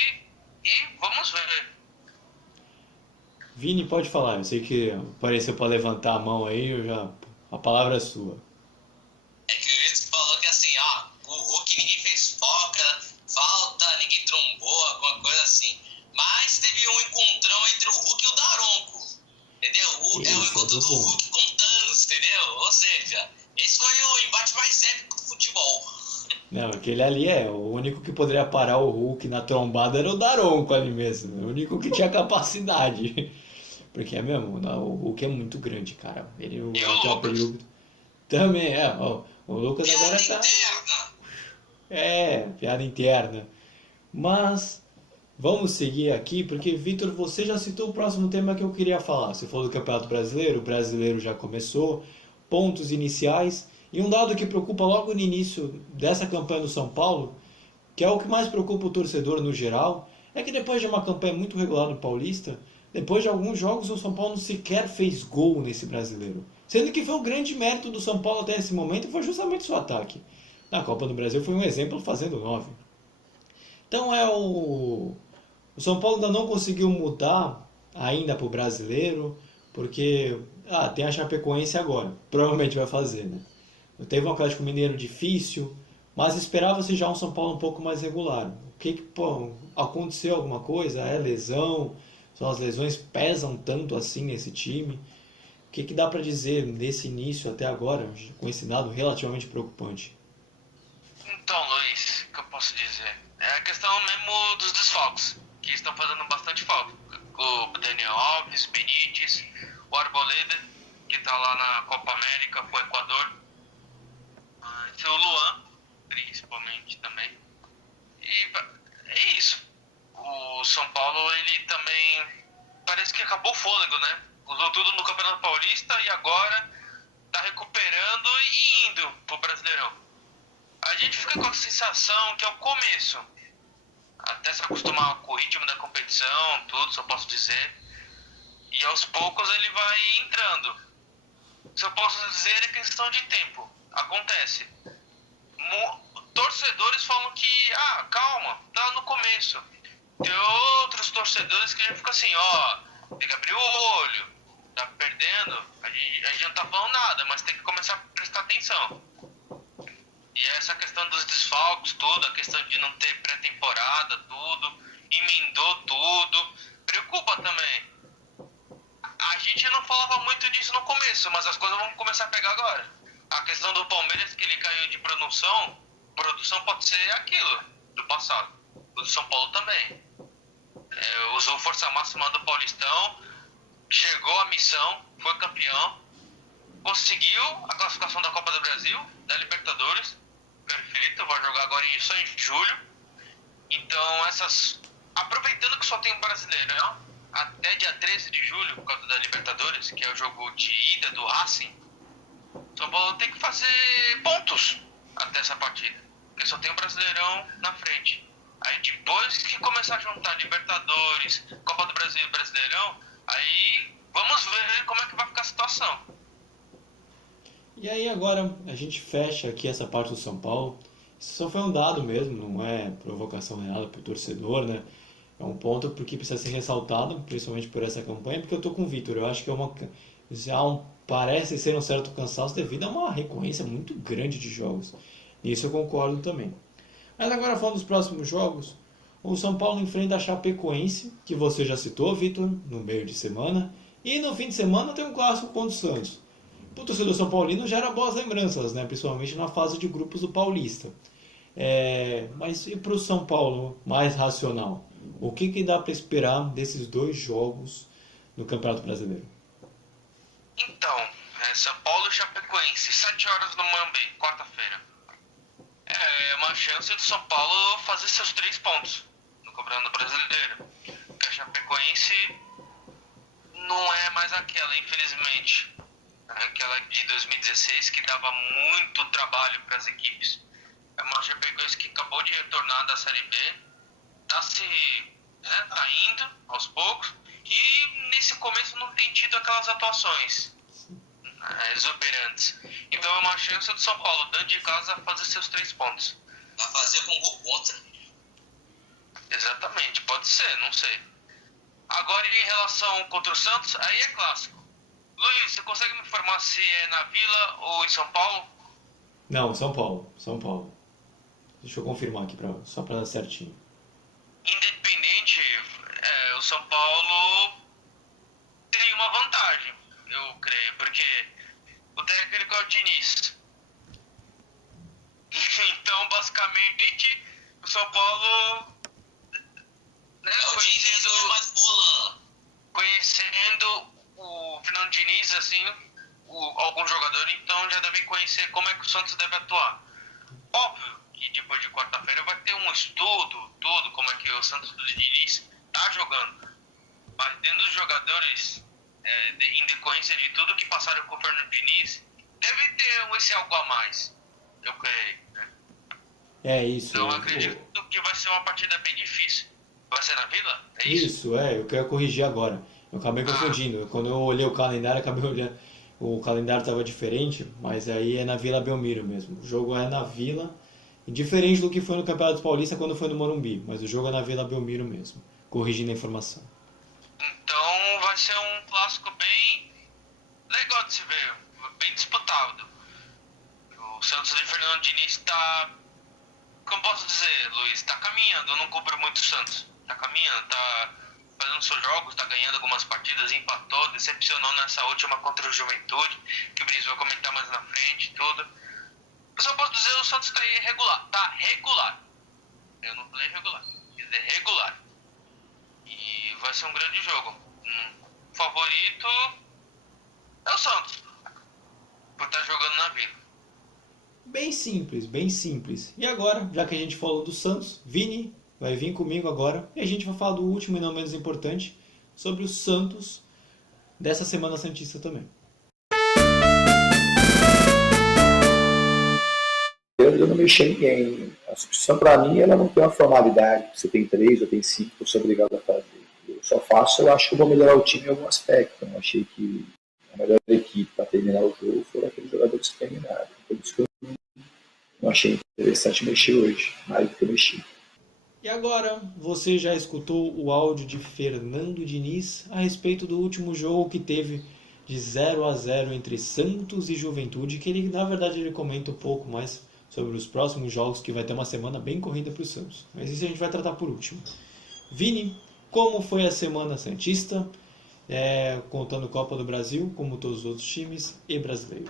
e vamos ver. Vini, pode falar. Eu sei que apareceu para levantar a mão aí, a palavra é sua. É que o Wilson falou que assim, o Hulk ninguém fez falta, ninguém trombou, alguma coisa assim. Mas teve um encontrão entre o Hulk e o Daronco. Entendeu? É o encontro do Hulk com o Thanos, entendeu? Ou seja, esse foi o embate mais épico do futebol. Não, aquele ali o único que poderia parar o Hulk na trombada era o Daronco ali mesmo. O único que tinha capacidade. Porque é mesmo, o Hulk é muito grande, cara. Ele E o Lucas? Também, o Lucas Piada agora tá... interna. Piada interna. Mas vamos seguir aqui, porque, Vitor, você já citou o próximo tema que eu queria falar. Você falou do Campeonato Brasileiro, o brasileiro já começou, pontos iniciais. E um dado que preocupa logo no início dessa campanha do São Paulo, que é o que mais preocupa o torcedor no geral, é que depois de uma campanha muito regular no Paulista, depois de alguns jogos o São Paulo sequer fez gol nesse brasileiro. Sendo que foi o grande mérito do São Paulo até esse momento foi justamente o seu ataque. Na Copa do Brasil foi um exemplo fazendo 9. Então o São Paulo ainda não conseguiu mudar ainda para o brasileiro, porque tem a Chapecoense agora, provavelmente vai fazer, né? Teve um Atlético Mineiro difícil, mas esperava-se já um São Paulo um pouco mais regular. Aconteceu alguma coisa? É lesão? Só as lesões pesam tanto assim nesse time? O que dá para dizer desse início até agora, com esse dado relativamente preocupante? Então, Luiz, o que eu posso dizer? É a questão mesmo dos desfalques, que estão fazendo bastante falta. O Daniel Alves, Benítez, o Arboleda, que está lá na Copa América, com o Equador. O Luan, principalmente também. E é isso. O São Paulo, ele também parece que acabou o fôlego, né? Usou tudo no Campeonato Paulista e agora tá recuperando e indo pro Brasileirão. A gente fica com a sensação que é o começo, até se acostumar com o ritmo da competição, tudo, só posso dizer. E aos poucos ele vai entrando. Se eu posso dizer, é questão de tempo. Acontece. Torcedores falam que, calma, tá no começo. Tem outros torcedores que já ficam assim, tem que abrir o olho, tá perdendo, a gente não tá falando nada, mas tem que começar a prestar atenção. E essa questão dos desfalques, tudo, a questão de não ter pré-temporada, tudo, emendou tudo, preocupa também. A gente não falava muito disso no começo, mas as coisas vão começar a pegar agora. A questão do Palmeiras, que ele caiu de produção pode ser aquilo, do passado. O do São Paulo também. Usou força máxima do Paulistão, chegou à missão, foi campeão, conseguiu a classificação da Copa do Brasil, da Libertadores, perfeito, vai jogar agora só em julho. Então, aproveitando que só tem o Brasileirão, até dia 13 de julho, por causa da Libertadores, que é o jogo de ida do Racing, São Paulo tem que fazer pontos até essa partida, porque só tem o Brasileirão na frente. Aí depois que começar a juntar Libertadores, Copa do Brasil e Brasileirão, aí vamos ver como é que vai ficar a situação. E aí agora a gente fecha aqui essa parte do São Paulo. Isso só foi um dado mesmo, não é provocação real para o torcedor, né? É um ponto porque precisa ser ressaltado, principalmente por essa campanha, porque eu tô com o Vitor. Eu acho que há parece ser um certo cansaço devido a uma recorrência muito grande de jogos. Nisso eu concordo também. Mas agora falando dos próximos jogos, o São Paulo enfrenta a Chapecoense, que você já citou, Vitor, no meio de semana. E no fim de semana tem um clássico contra o Santos. Para o torcedor São Paulino gera boas lembranças, né? Principalmente na fase de grupos do Paulista. Mas e para o São Paulo mais racional? O que dá para esperar desses dois jogos no Campeonato Brasileiro? Então, São Paulo e Chapecoense, 7 horas no Morumbi, quarta-feira. É uma chance do São Paulo fazer seus 3 pontos no Campeonato Brasileiro. Porque a Chapecoense não é mais aquela, infelizmente. Aquela de 2016 que dava muito trabalho para as equipes. É uma Chapecoense que acabou de retornar da Série B, tá indo aos poucos, e nesse começo não tem tido aquelas atuações exuberantes. Então é uma chance do São Paulo, dentro de casa, fazer seus 3 pontos. Vai fazer com gol contra. Exatamente, pode ser, não sei. Agora em relação contra o Santos, aí é clássico. Luiz, você consegue me informar se é na Vila ou em São Paulo? Não, São Paulo. Deixa eu confirmar aqui só para dar certinho. Independente, o São Paulo tem uma vantagem, eu creio, porque o técnico é o Diniz. Então, basicamente, o São Paulo, conhecendo o Fernando Diniz, assim, algum jogador, então já devem conhecer como é que o Santos deve atuar. Óbvio que depois de quarta-feira vai ter um estudo, tudo, como é que o Santos do Diniz tá jogando. Mas dentro dos jogadores, em decorrência de tudo que passaram com o Fernando Diniz, deve ter esse algo a mais, eu creio, né? É isso. Então eu acredito que vai ser uma partida bem difícil. Vai ser na Vila? É isso? Isso, eu quero corrigir agora. Eu acabei confundindo. Quando eu olhei o calendário, o calendário estava diferente, mas aí é na Vila Belmiro mesmo. O jogo é na Vila, diferente do que foi no Campeonato Paulista quando foi no Morumbi, mas o jogo é na Vila Belmiro mesmo, corrigindo a informação. Então vai ser um clássico bem legal de se ver, bem disputado. O Santos de Fernando Diniz está, como posso dizer, Luiz, está caminhando. Eu não cubro muito o Santos, está caminhando, está fazendo seus jogos, está ganhando algumas partidas, empatou, decepcionou nessa última contra o Juventude, que o Vinícius vai comentar mais na frente, tudo. Eu só posso dizer que o Santos está irregular, tá regular. Eu não falei regular, quer dizer regular. E vai ser um grande jogo. O favorito é o Santos, por estar jogando na Vila. Bem simples, bem simples. E agora, já que a gente falou do Santos, Vini vai vir comigo agora e a gente vai falar do último e não menos importante, sobre o Santos dessa Semana Santista também. Eu não mexi em ninguém. A substituição, para mim, ela não tem uma formalidade. Você tem 3 ou tem 5, você é obrigado a fazer. Eu só faço, eu acho que eu vou melhorar o time em algum aspecto. Eu achei que a melhor equipe para terminar o jogo foram aqueles jogadores que terminaram. Por isso que eu não achei interessante mexer hoje, mais do que eu mexi. E agora, você já escutou o áudio de Fernando Diniz a respeito do último jogo que teve de 0-0 entre Santos e Juventude, que ele, na verdade, ele comenta um pouco mais sobre os próximos jogos, que vai ter uma semana bem corrida para o Santos. Mas isso a gente vai tratar por último. Vini, como foi a Semana Santista, contando Copa do Brasil, como todos os outros times, e brasileiro?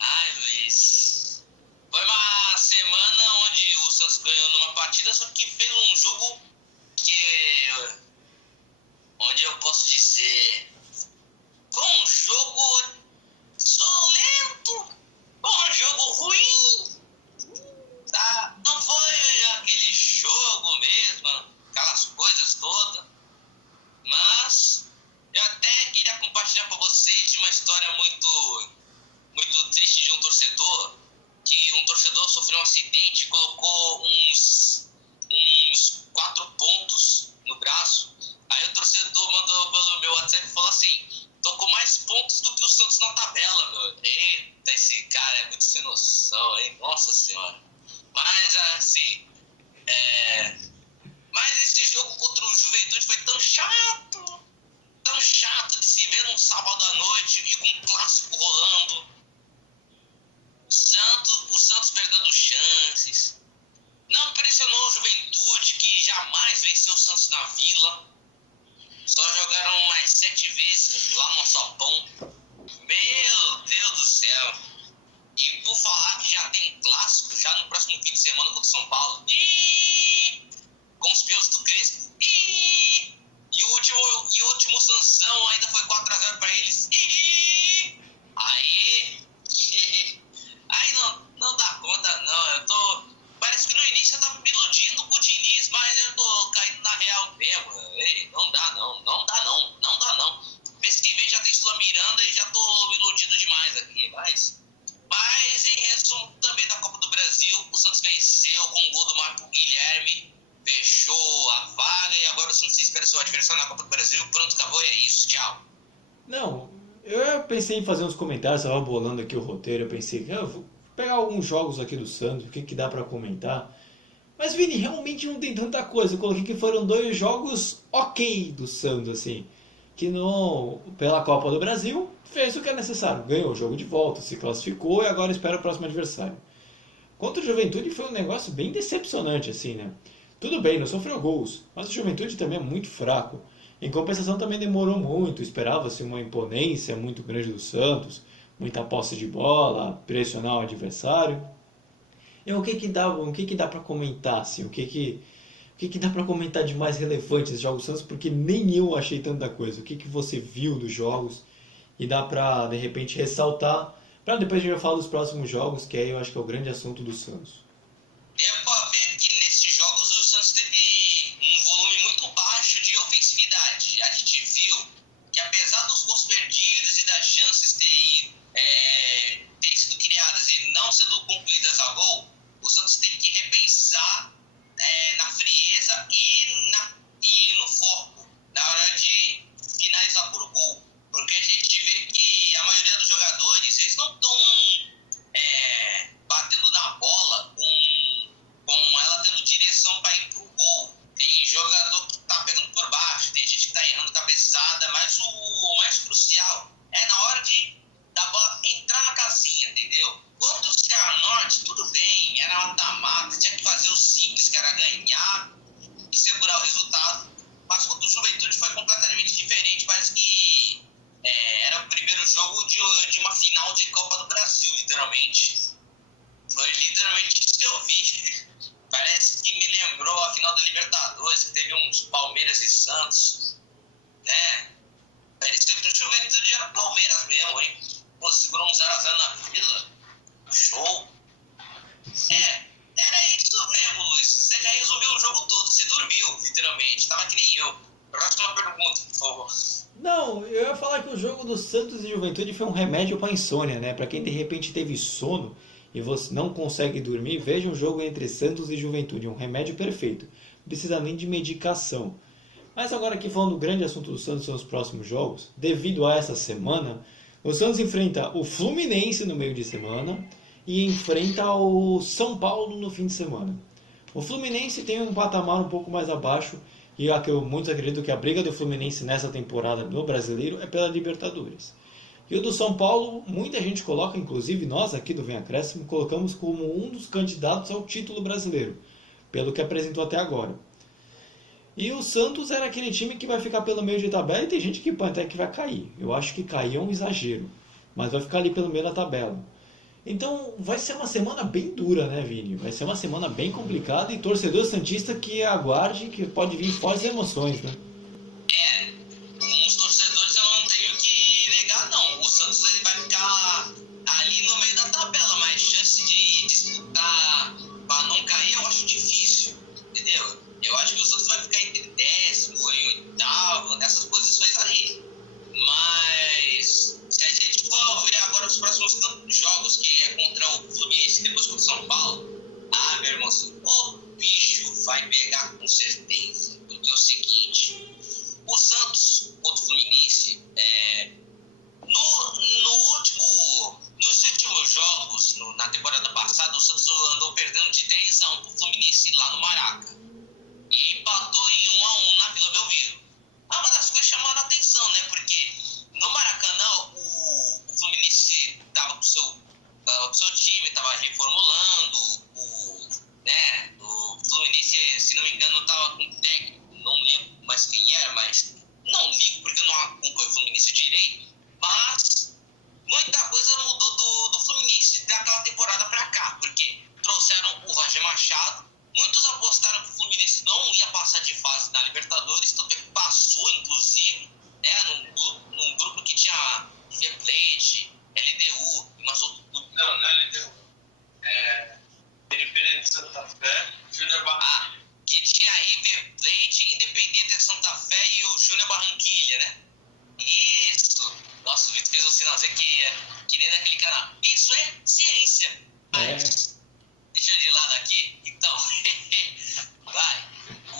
Ai, Luiz. Foi uma semana onde o Santos ganhou numa partida, só que fez um jogo onde eu posso dizer, foi um jogo sonolento, foi um jogo ruim, tá? Não foi aquele jogo mesmo, aquelas coisas todas, mas eu até queria compartilhar com vocês de uma história muito triste de um torcedor, que um torcedor sofreu um acidente e colocou uns 4 pontos no braço. Aí o torcedor mandou pelo meu WhatsApp e falou assim: tô com mais pontos do que o Santos na tabela, meu. Eita, esse cara é muito sem noção, hein? Nossa senhora. Mas assim, mas esse jogo contra o Juventude foi tão chato de se ver num sábado à noite e com um clássico São Paulo. Com os peões do Crespo. E o último Sansão ainda foi 4x0 para eles. Aí não dá conta, não. Parece que no início eu tava me iludindo com o Diniz, mas eu tô caindo na real mesmo. Não dá não. Mês que vem já tem Sula Miranda e já tô iludido demais aqui, mas em resumo também da Copa do Brasil, o Santos venceu com o gol do Marco Guilherme, fechou a vaga e agora o Santos espera seu adversário na Copa do Brasil. Pronto, acabou e é isso, tchau. Não, eu pensei em fazer uns comentários, estava bolando aqui o roteiro, eu pensei que eu vou pegar alguns jogos aqui do Santos, o que dá pra comentar. Mas, Vini, realmente não tem tanta coisa. Eu coloquei que foram 2 jogos ok do Santos, assim. Que pela Copa do Brasil fez o que é necessário. Ganhou o jogo de volta, se classificou e agora espera o próximo adversário. Contra o Juventude foi um negócio bem decepcionante, assim, né? Tudo bem, não sofreu gols, mas o Juventude também é muito fraco. Em compensação também demorou muito, esperava-se uma imponência muito grande do Santos, muita posse de bola, pressionar o adversário. E o que dá para comentar, assim? O que dá para comentar de mais relevante nesses jogos Santos? Porque nem eu achei tanta coisa. O que você viu dos jogos e dá para, de repente, ressaltar, para depois a gente falar dos próximos jogos, que aí eu acho que é o grande assunto do Santos. Deu pra ver que nesses jogos o Santos teve um volume muito baixo de ofensividade. A gente viu que apesar dos gols perdidos e das chances terem sido criadas e não sendo concluídas a gol, o Santos tem que repensar na frieza e no foco na hora de finalizar por gol. Porque a gente vê que a maioria dos jogadores, eles não estão batendo na bola com ela tendo direção para ir pro gol. Tem jogador que tá pegando por baixo, tem gente que tá errando cabeçada, mas o mais crucial é na hora da bola entrar na casinha, entendeu? Quanto o Ceará Norte, tudo bem, era mata-mata, tinha que fazer o simples, que era ganhar e segurar o resultado. Mas quanto o Juventude foi completamente diferente, parece que era o primeiro jogo de uma final de Copa do Brasil, literalmente. Foi literalmente isso que eu vi. Parece que me lembrou a final da Libertadores, que teve uns Palmeiras e Santos, né? Parecia que o Juventude era Palmeiras mesmo, hein? Pô, segurou um 0x0 na fila. Show. Era isso mesmo, Luiz. Você já resumiu o jogo todo. Você dormiu, literalmente. Tava que nem eu. Próxima pergunta, por favor. Não, eu ia falar que o jogo do Santos e Juventude foi um remédio para insônia, né? Para quem de repente teve sono e você não consegue dormir, veja um jogo entre Santos e Juventude, um remédio perfeito. Não precisa nem de medicação. Mas agora aqui falando do grande assunto do Santos são os próximos jogos, devido a essa semana, o Santos enfrenta o Fluminense no meio de semana e enfrenta o São Paulo no fim de semana. O Fluminense tem um patamar um pouco mais abaixo e muitos acreditam que a briga do Fluminense nessa temporada no Brasileiro é pela Libertadores. E o do São Paulo, muita gente coloca, inclusive nós aqui do Vem Acréscimo, colocamos como um dos candidatos ao título brasileiro, pelo que apresentou até agora. E o Santos era aquele time que vai ficar pelo meio de tabela e tem gente que até que vai cair. Eu acho que cair é um exagero, mas vai ficar ali pelo meio da tabela. Então vai ser uma semana bem dura, né, Vini? Vai ser uma semana bem complicada e torcedor santista que aguarde que pode vir fortes emoções, né? Com os torcedores eu não tenho que negar, não. O Santos ele vai ficar ali no meio da tabela, mas chance de disputar para não cair eu acho difícil, entendeu? Eu acho que o Santos vai ficar entre 10º e 8º, nessas posições aí. Mas se a gente for ver agora os próximos jogos, que é contra o Fluminense e depois contra o São Paulo, meu irmãozinho, o bicho vai pegar com certeza. Porque é o seguinte, o Santos contra o Fluminense, nos últimos jogos, na temporada passada, o Santos andou perdendo de 3-1 pro Fluminense lá no Maraca. E empatou em 1-1 na Vila Belmiro. Uma das coisas chamaram a atenção, né? Porque no Maracanã o Fluminense estava com o seu time, estava reformulando. O Fluminense, se não me engano, estava com um técnico, não lembro mais quem era, mas não ligo porque eu não acompanho o Fluminense direito. Mas fazer que nem daquele canal. Isso é ciência. Mas, deixando de lado aqui, então, vai. O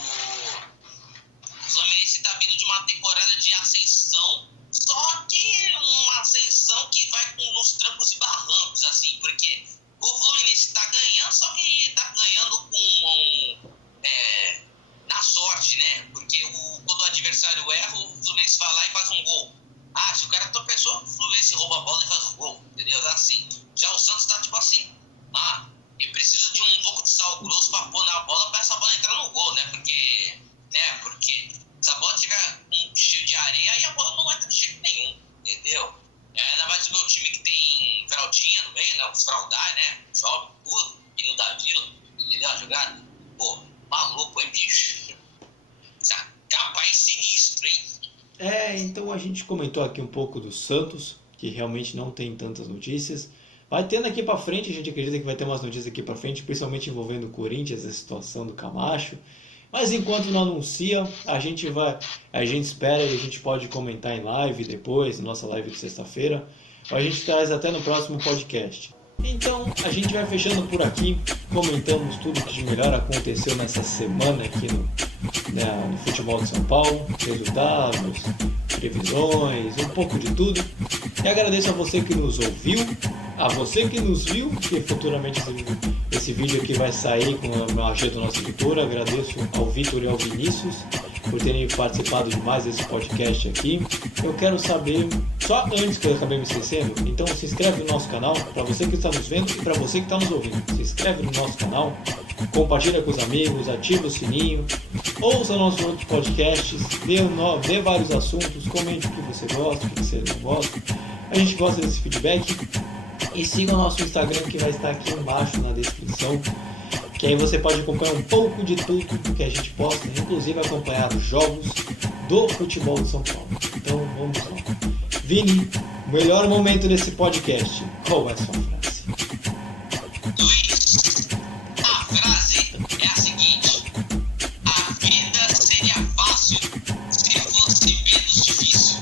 Fluminense tá vindo de uma temporada de ascensão, só que uma ascensão que vai com uns trancos e barrancos, assim, porque o Fluminense tá ganhando, só que tá ganhando com na sorte, né? Porque quando o adversário erra, o Fluminense vai lá e faz um gol. Ah, se o cara tropeçou, o Fluminense rouba a bola e faz um gol, entendeu? Assim. Já o Santos tá tipo assim, eu preciso de um pouco de sal grosso pra pôr na bola pra essa bola entrar no gol, né? Porque se a bola tiver cheio de areia, aí a bola não entra de jeito nenhum, entendeu? Ainda mais o meu time que tem fraldinha no meio, né? Os fraudar, né? Joga tudo, e não dá vila, entendeu? A jogada. Pô, maluco, hein, bicho? Capaz sinistro, hein? Então a gente comentou aqui um pouco do Santos, que realmente não tem tantas notícias. Vai tendo aqui pra frente, a gente acredita que vai ter umas notícias aqui pra frente, principalmente envolvendo o Corinthians, a situação do Camacho. Mas enquanto não anuncia, a gente espera e a gente pode comentar em live depois, na nossa live de sexta-feira. A gente traz até no próximo podcast. Então, a gente vai fechando por aqui, comentamos tudo que de melhor aconteceu nessa semana aqui no futebol de São Paulo, resultados, previsões, um pouco de tudo. E agradeço a você que nos ouviu, a você que nos viu, que futuramente esse vídeo aqui vai sair com a ajuda da nossa editora. Agradeço ao Vitor e ao Vinícius por terem participado de mais desse podcast aqui. Eu quero saber, só antes que eu acabei me esquecendo, então se inscreve no nosso canal, para você que está nos vendo e para você que está nos ouvindo. Se inscreve no nosso canal, compartilha com os amigos, ativa o sininho, ouça nossos outros podcasts, dê vários assuntos, comente o que você gosta, o que você não gosta. A gente gosta desse feedback. E siga o nosso Instagram, que vai estar aqui embaixo na descrição, que aí você pode acompanhar um pouco de tudo que a gente posta, inclusive acompanhar os jogos do futebol de São Paulo. Então vamos lá. Vini, o melhor momento desse podcast, qual é a sua frase? Luiz, a frase é a seguinte: a vida seria fácil se fosse menos difícil.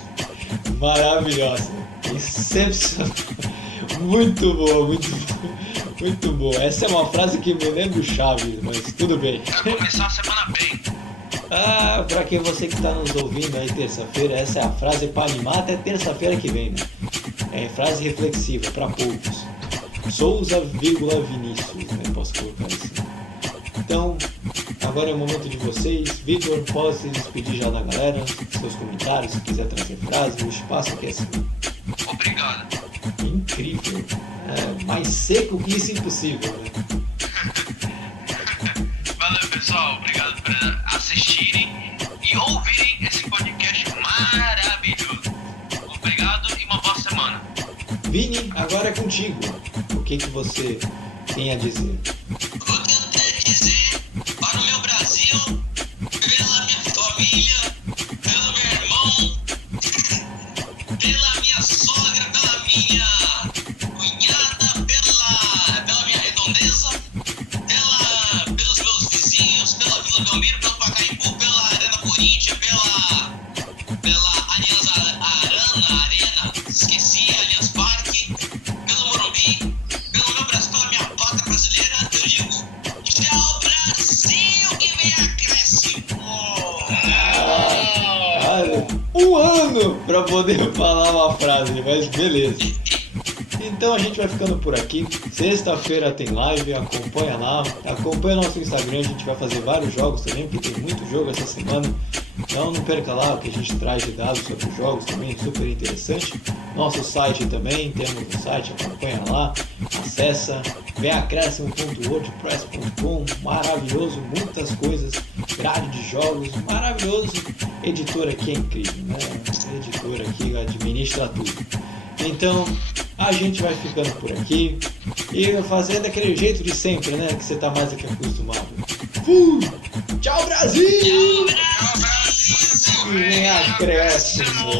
Maravilhosa, excepcional. Muito boa, muito boa. Essa é uma frase que me lembra o Chaves, mas tudo bem. Vai começar a semana bem. Pra quem você que está nos ouvindo aí terça-feira, essa é a frase para animar até terça-feira que vem, né? É frase reflexiva para poucos. Souza, Vinícius, né? Posso colocar assim. Então, agora é o momento de vocês. Vitor, pode se despedir já da galera, seus comentários, se quiser trazer frase, o espaço aqui é seu. Obrigado. Incrível. Mais seco que isso, impossível, né? Valeu, pessoal. Obrigado por assistirem e ouvirem esse podcast maravilhoso. Obrigado e uma boa semana. Vini, agora é contigo. O que você tem a dizer? O que eu tenho a dizer para o meu Brasil, pela minha família, pelo meu irmão, pela minha sogra, pela minha cunhada, pela minha redondeza, pelos meus vizinhos, pela Vila Belmiro, pelo Pacaembu, pela Arena Corinthians, pela Arena, esqueci, Allianz Parque, pelo Morumbi, pelo meu Brasil, pela minha pátria brasileira, eu digo: tchau, Brasil, que vem acréscimo! Um ano para poder falar uma frase, mas beleza. Então a gente vai ficando por aqui. Sexta-feira tem live, acompanha lá, acompanha nosso Instagram, a gente vai fazer vários jogos também, porque tem muito jogo essa semana. Então não perca lá o que a gente traz de dados sobre os jogos também, super interessante. Nosso site também, temos o site, acompanha lá, acessa venacrescimo.wordpress.com, maravilhoso, muitas coisas, grade de jogos, maravilhoso. Editor aqui é incrível, né? Editor aqui administra tudo. Então a gente vai ficando por aqui e fazendo daquele jeito de sempre, né? Que você tá mais do que acostumado. Fui! Tchau, Brasil! Tchau, Brasil! E vem acréscimo!